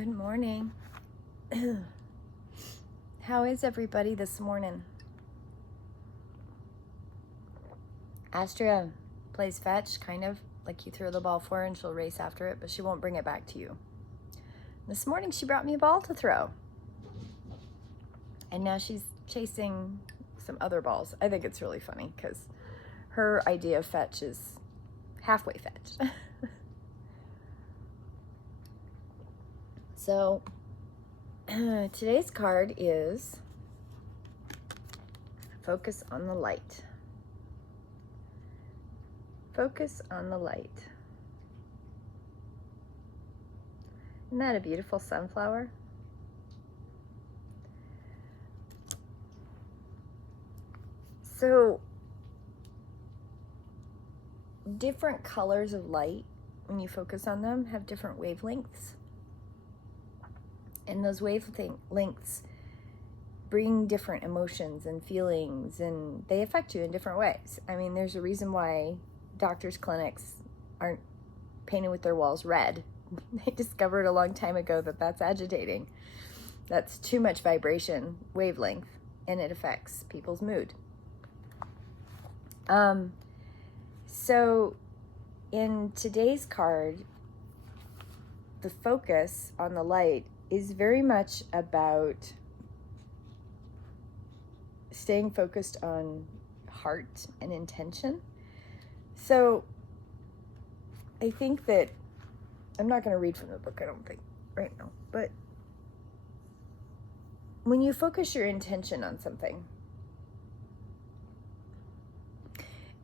Good morning. How is everybody this morning? Astria plays fetch, kind of like you throw the ball for her and she'll race after it, but she won't bring it back to you. This morning she brought me a ball to throw. And now she's chasing some other balls. I think it's really funny because her idea of fetch is halfway fetch. So today's card is Focus on the Light. Focus on the light. Isn't that a beautiful sunflower? So, different colors of light, when you focus on them, have different wavelengths. And those wavelengths bring different emotions and feelings, and they affect you in different ways. I mean, there's a reason why doctors' clinics aren't painted with their walls red. They discovered a long time ago that that's agitating. That's too much vibration, wavelength, and it affects people's mood. So in today's card, the focus on the light is very much about staying focused on heart and intention. So I think that, I'm not going to read from the book, I don't think, right now, but when you focus your intention on something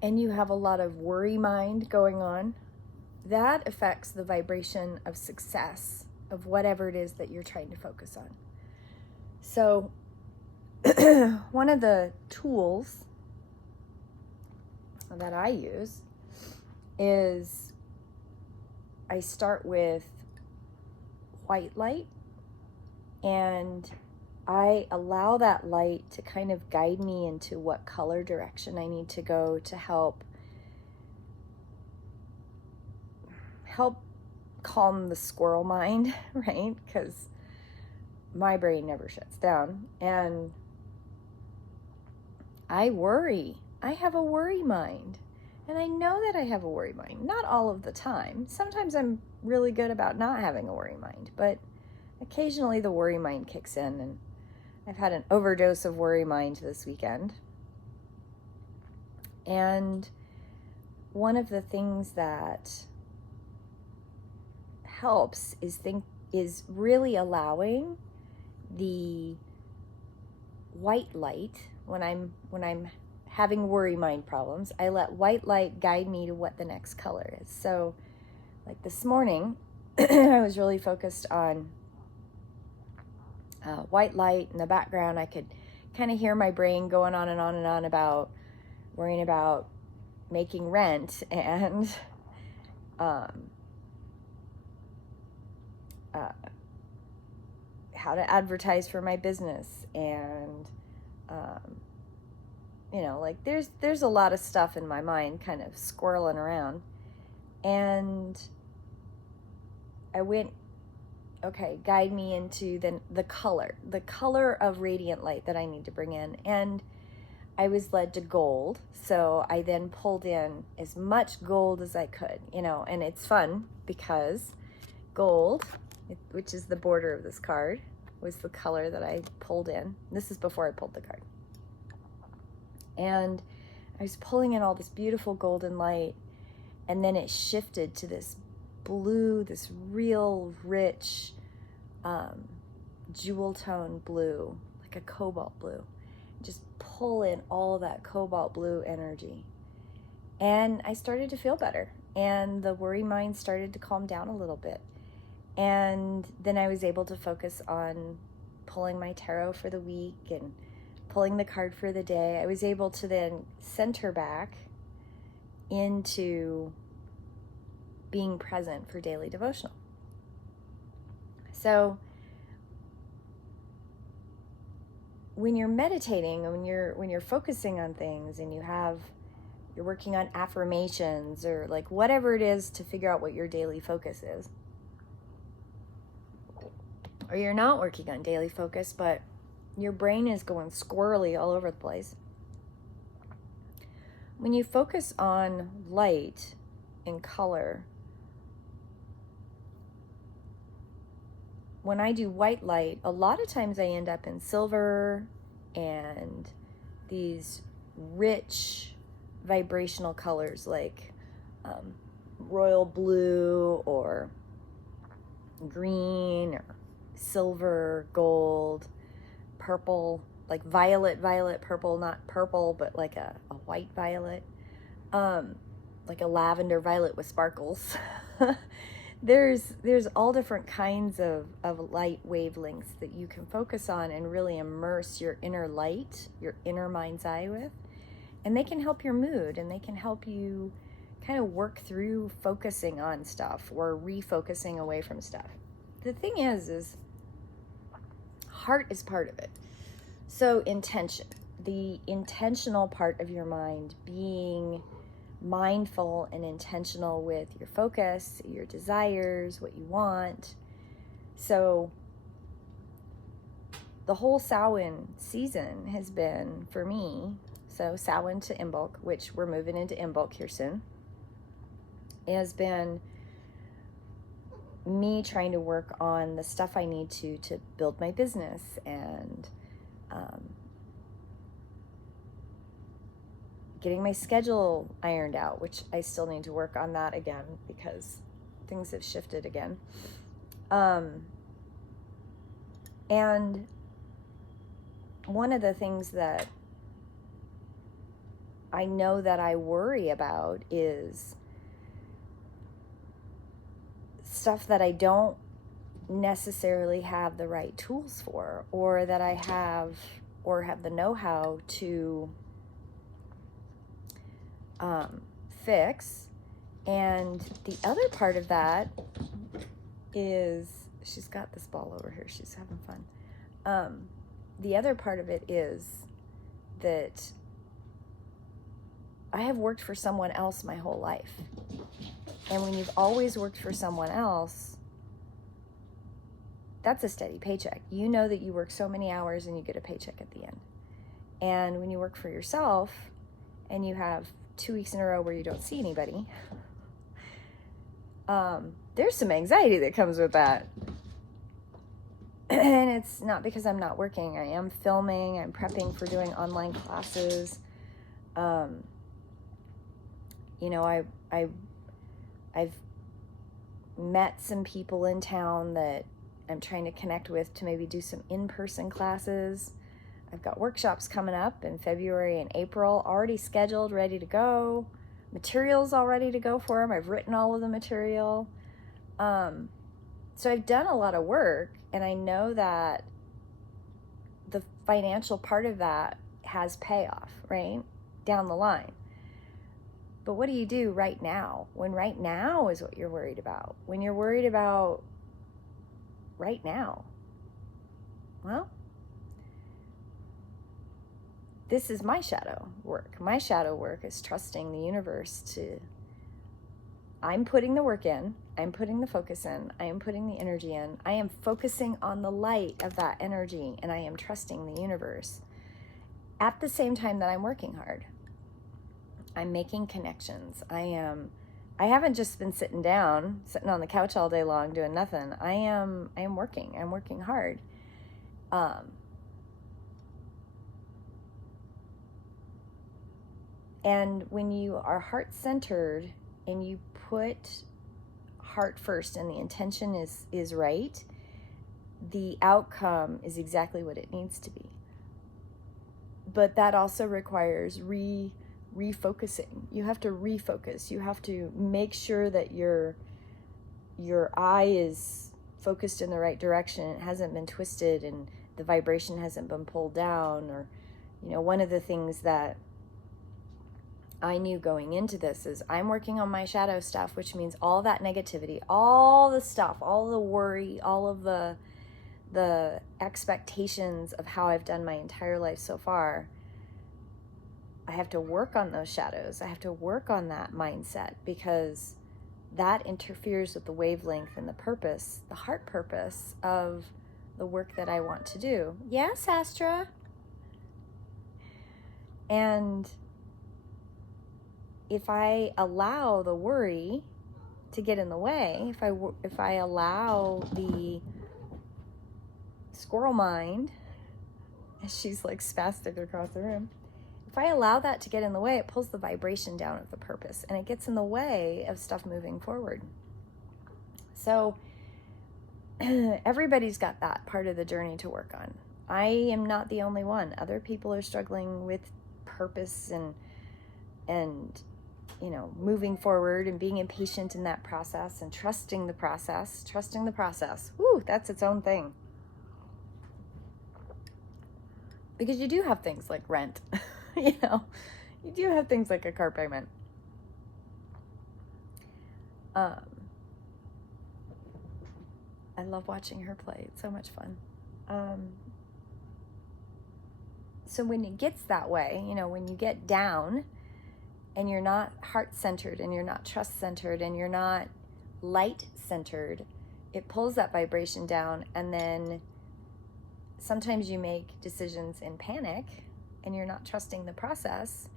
and you have a lot of worry mind going on, that affects the vibration of success of whatever it is that you're trying to focus on. So one of the tools that I use is I start with white light, and I allow that light to kind of guide me into what color direction I need to go to help calm the squirrel mind, right? Because my brain never shuts down, and I worry. I have a worry mind, and I know that I have a worry mind. Not all of the time. Sometimes I'm really good about not having a worry mind, but occasionally the worry mind kicks in, and I've had an overdose of worry mind this weekend. And one of the things that helps is really allowing the white light. When I'm having worry mind problems, I let white light guide me to what the next color is. So like this morning, I was really focused on white light in the background. I could kind of hear my brain going on and on and on about worrying about making rent and how to advertise for my business, and like there's a lot of stuff in my mind kind of squirreling around. And I went, okay, guide me into the color of radiant light that I need to bring in. And I was led to gold. So I then pulled in as much gold as I could, and it's fun because gold, which is the border of this card, was the color that I pulled in. This is before I pulled the card. And I was pulling in all this beautiful golden light, and then it shifted to this blue, this real rich jewel tone blue, like a cobalt blue. Just pull in all that cobalt blue energy. And I started to feel better, and the worry mind started to calm down a little bit. And then I was able to focus on pulling my tarot for the week and pulling the card for the day. I was able to then center back into being present for daily devotional. So when you're meditating, when you're focusing on things, and you're working on affirmations or like whatever it is to figure out what your daily focus is, or you're not working on daily focus, but your brain is going squirrely all over the place. When you focus on light and color, when I do white light, a lot of times I end up in silver and these rich vibrational colors like royal blue or green or silver, gold, purple, like violet purple, not purple, but like a white violet, like a lavender violet with sparkles. There's all different kinds of light wavelengths that you can focus on and really immerse your inner light, your inner mind's eye with. And they can help your mood, and they can help you kind of work through focusing on stuff or refocusing away from stuff. The thing is heart is part of it. So intention, the intentional part of your mind, being mindful and intentional with your focus, your desires, what you want. So the whole Samhain season has been, for me, so Samhain to Imbolc, which we're moving into Imbolc here soon, has been me trying to work on the stuff I need to build my business and getting my schedule ironed out, which I still need to work on that again because things have shifted again. And one of the things that I know that I worry about is stuff that I don't necessarily have the right tools for, or that I have the know-how to fix. And the other part of that is, she's got this ball over here, she's having fun. The other part of it is that I have worked for someone else my whole life. And when you've always worked for someone else, that's a steady paycheck. You know that you work so many hours and you get a paycheck at the end. And when you work for yourself and you have 2 weeks in a row where you don't see anybody, there's some anxiety that comes with that. And it's not because I'm not working. I am filming, I'm prepping for doing online classes. You know, I've met some people in town that I'm trying to connect with to maybe do some in-person classes. I've got workshops coming up in February and April, already scheduled, ready to go. Materials all ready to go for them. I've written all of the material. So I've done a lot of work, and I know that the financial part of that has payoff, right? Down the line. But what do you do right now? When right now is what you're worried about. When you're worried about right now. Well, this is my shadow work. My shadow work is trusting the universe to, I'm putting the work in, I'm putting the focus in, I am putting the energy in, I am focusing on the light of that energy, and I am trusting the universe. At the same time that I'm working hard. I'm making connections. I haven't just been sitting on the couch all day long doing nothing. I am working. I'm working hard. And when you are heart-centered and you put heart first and the intention is right, the outcome is exactly what it needs to be. But that also requires refocusing. You have to refocus. You have to make sure that your eye is focused in the right direction. It hasn't been twisted and the vibration hasn't been pulled down. Or, one of the things that I knew going into this is I'm working on my shadow stuff, which means all that negativity, all the stuff, all the worry, all of the expectations of how I've done my entire life so far. I have to work on those shadows. I have to work on that mindset, because that interferes with the wavelength and the purpose, the heart purpose of the work that I want to do. Yes, Astra? And if I allow the worry to get in the way, if I allow the squirrel mind, as she's like spastic across the room, if I allow that to get in the way, it pulls the vibration down of the purpose, and it gets in the way of stuff moving forward. So everybody's got that part of the journey to work on. I am not the only one. Other people are struggling with purpose and you know, moving forward and being impatient in that process and trusting the process. Woo, that's its own thing. Because you do have things like rent, you know, you do have things like a car payment. I love watching her play. It's so much fun. So when it gets that way, you know, when you get down and you're not heart-centered and you're not trust-centered and you're not light-centered, it pulls that vibration down, and then sometimes you make decisions in panic and you're not trusting the process,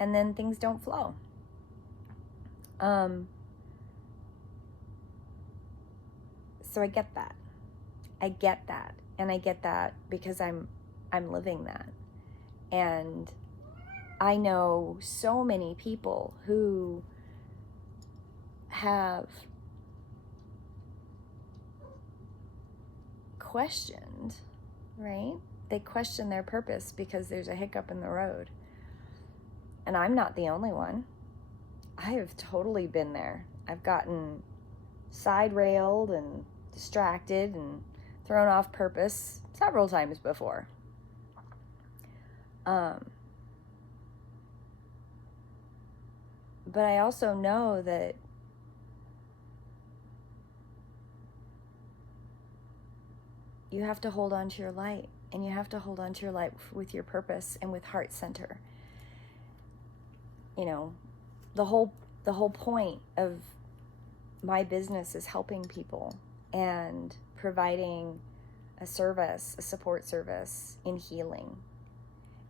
and then things don't flow. So I get that. And I get that because I'm living that. And I know so many people who have questioned, right? They question their purpose because there's a hiccup in the road. And I'm not the only one. I have totally been there. I've gotten side railed and distracted and thrown off purpose several times before. But I also know that you have to hold on to your light, and you have to hold on to your light with your purpose and with heart center. You know, the whole point of my business is helping people and providing a service, a support service in healing.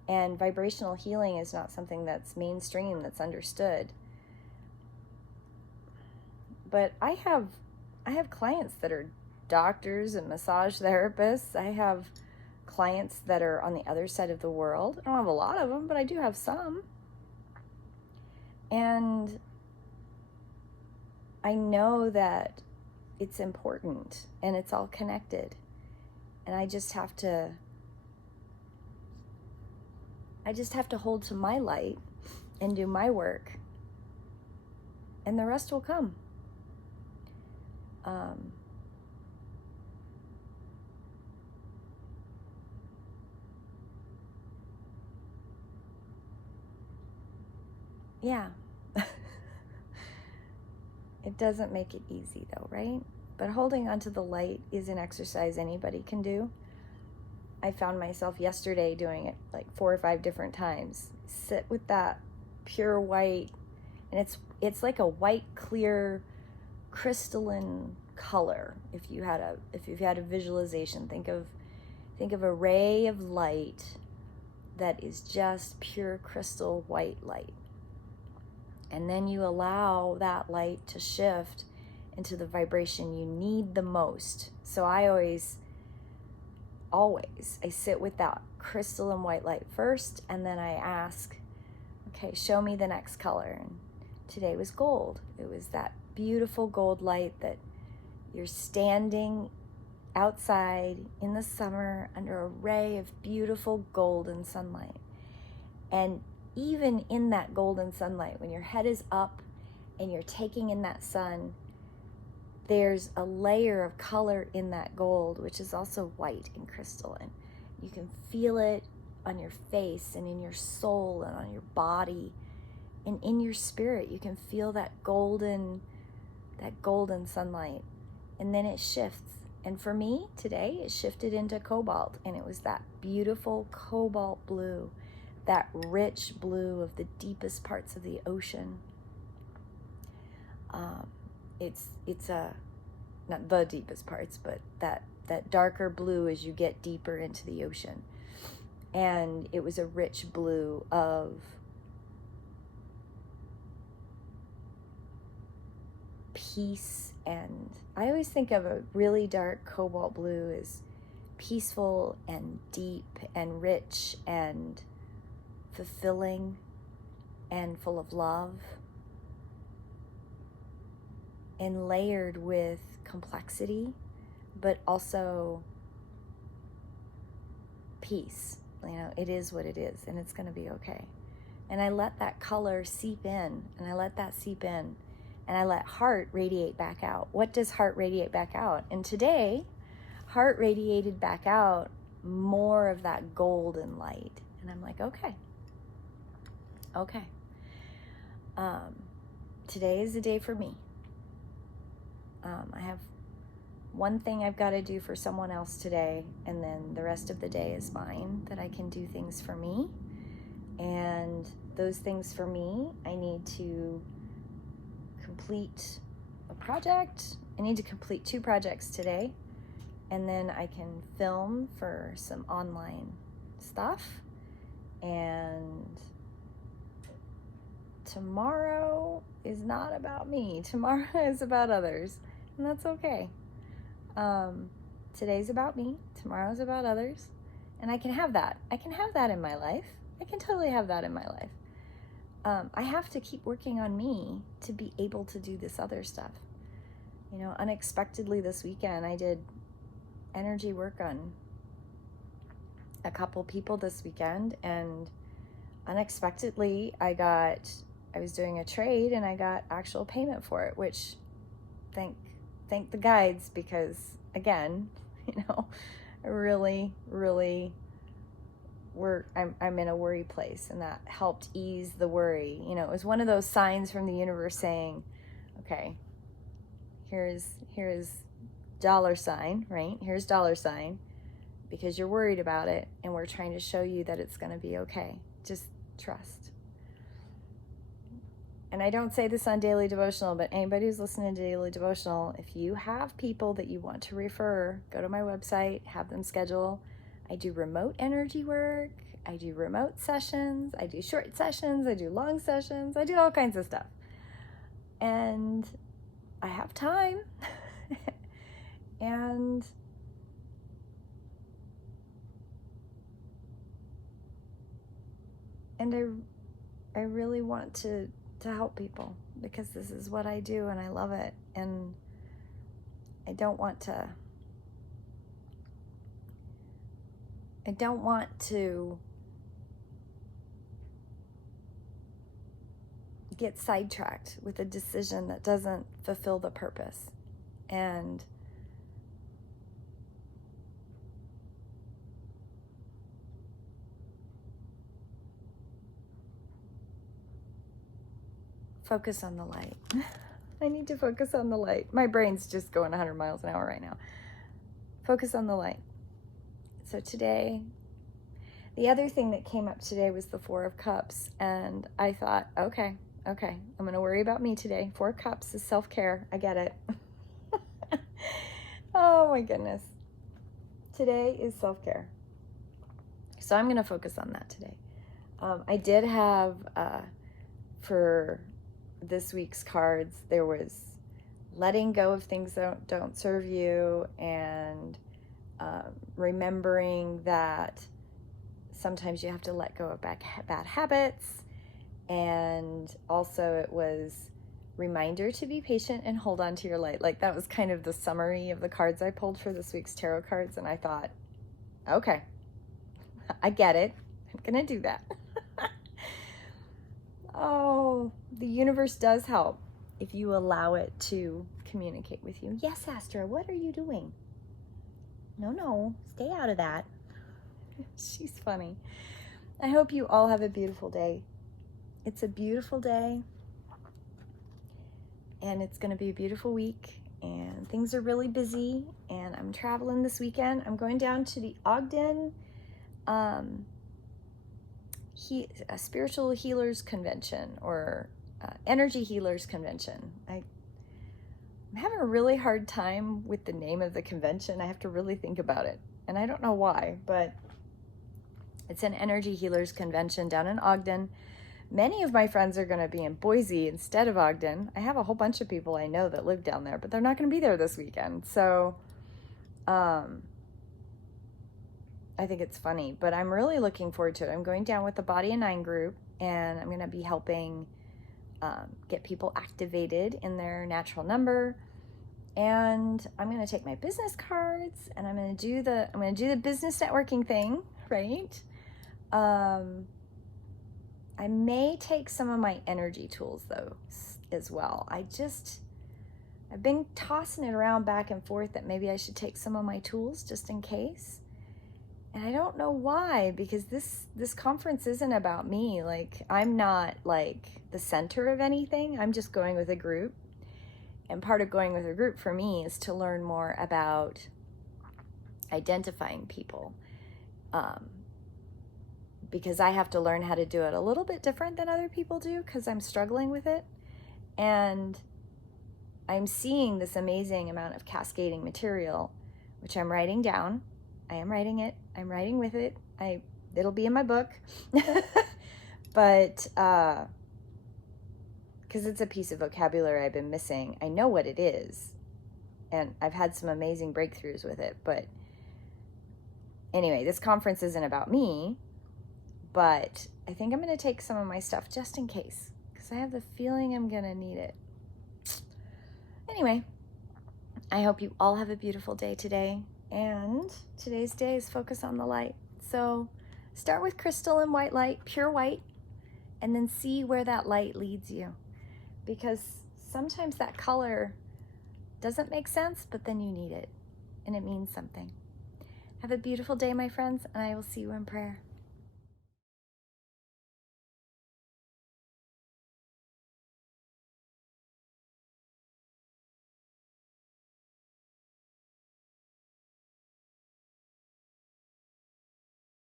And vibrational healing is not something that's mainstream, that's understood. But I have clients that are doctors and massage therapists. I have clients that are on the other side of the world. I don't have a lot of them, but I do have some. And I know that it's important and it's all connected. And I just have to hold to my light and do my work, and the rest will come. Yeah. It doesn't make it easy though, right? But holding onto the light is an exercise anybody can do. I found myself yesterday doing it like 4 or 5 different times. Sit with that pure white, and it's like a white, clear, crystalline color. If you've had a visualization, think of a ray of light that is just pure crystal white light. And then you allow that light to shift into the vibration you need the most. So I sit with that crystal and white light first, and then I ask, okay, show me the next color. And today was gold. It was that beautiful gold light that you're standing outside in the summer under a ray of beautiful golden sunlight. And even in that golden sunlight, when your head is up and you're taking in that sun, there's a layer of color in that gold, which is also white and crystalline. You can feel it on your face and in your soul and on your body and in your spirit. You can feel that golden sunlight, and then it shifts. And for me today, it shifted into cobalt, and it was that beautiful cobalt blue, that rich blue of the deepest parts of the ocean. It's not the deepest parts, but that that darker blue as you get deeper into the ocean. And it was a rich blue of peace. And I always think of a really dark cobalt blue as peaceful and deep and rich and fulfilling and full of love, and layered with complexity, but also peace. It is what it is, and it's going to be okay. And I let that color seep in, and I let that seep in, and I let heart radiate back out. What does heart radiate back out? And today, heart radiated back out more of that golden light. And I'm like, okay. Today is the day for me. I have one thing I've got to do for someone else today, and then the rest of the day is mine, that I can do things for me. And those things for me, I need to complete a project. I need to complete 2 projects today, and then I can film for some online stuff. And tomorrow is not about me. Tomorrow is about others, and that's okay. Today's about me. Tomorrow's about others, and I can have that. I can have that in my life. I can totally have that in my life. I have to keep working on me to be able to do this other stuff. Unexpectedly this weekend, I did energy work on a couple people this weekend, and unexpectedly I was doing a trade and I got actual payment for it, which thank the guides, because again, I really I'm in a worry place, and that helped ease the worry. It was one of those signs from the universe saying, okay, here's $, right? Here's $, because you're worried about it, and we're trying to show you that it's going to be okay. Just trust. And I don't say this on Daily Devotional, but anybody who's listening to Daily Devotional, if you have people that you want to refer, go to my website, have them schedule. I do remote energy work. I do remote sessions. I do short sessions. I do long sessions. I do all kinds of stuff. And I have time. And I really want to help people, because this is what I do and I love it. And I don't want to get sidetracked with a decision that doesn't fulfill the purpose. And focus on the light. I need to focus on the light. My brain's just going 100 miles an hour right now. Focus on the light. So today, the other thing that came up today was the 4 of Cups. And I thought, okay, I'm going to worry about me today. 4 of Cups is self-care. I get it. Oh my goodness. Today is self-care. So I'm going to focus on that today. I did have, for this week's cards, there was letting go of things that don't serve you, and remembering that sometimes you have to let go of bad habits. And also it was reminder to be patient and hold on to your light. Like, that was kind of the summary of the cards I pulled for this week's tarot cards. And I thought, okay, I get it. I'm going to do that. Oh, the universe does help if you allow it to communicate with you. Yes, Astra, what are you doing? No, stay out of that. She's funny. I hope you all have a beautiful day. It's a beautiful day, and it's going to be a beautiful week, and things are really busy, and I'm traveling this weekend. I'm going down to the Ogden a spiritual healers convention, or energy healers convention. I'm having a really hard time with the name of the convention. I have to really think about it. And I don't know why, but it's an energy healers convention down in Ogden. Many of my friends are going to be in Boise instead of Ogden. I have a whole bunch of people I know that live down there, but they're not going to be there this weekend. So I think it's funny, but I'm really looking forward to it. I'm going down with the Body of Nine group, and I'm going to be helping get people activated in their natural number. And I'm going to take my business cards, and I'm going to do the business networking thing, right? I may take some of my energy tools though as well. I've been tossing it around back and forth that maybe I should take some of my tools just in case. And I don't know why, because this conference isn't about me. Like, I'm not like the center of anything. I'm just going with a group. And part of going with a group for me is to learn more about identifying people. Because I have to learn how to do it a little bit different than other people do, because I'm struggling with it. And I'm seeing this amazing amount of cascading material, which I'm writing down. I am writing it. I'm writing with it. It'll be in my book. But because it's a piece of vocabulary I've been missing. I know what it is, and I've had some amazing breakthroughs with it. But anyway, this conference isn't about me, but I think I'm going to take some of my stuff just in case, because I have the feeling I'm going to need it. Anyway, I hope you all have a beautiful day today. And today's day is focus on the light. So start with crystal and white light, pure white, and then see where that light leads you. Because sometimes that color doesn't make sense, but then you need it, and it means something. Have a beautiful day, my friends, and I will see you in prayer.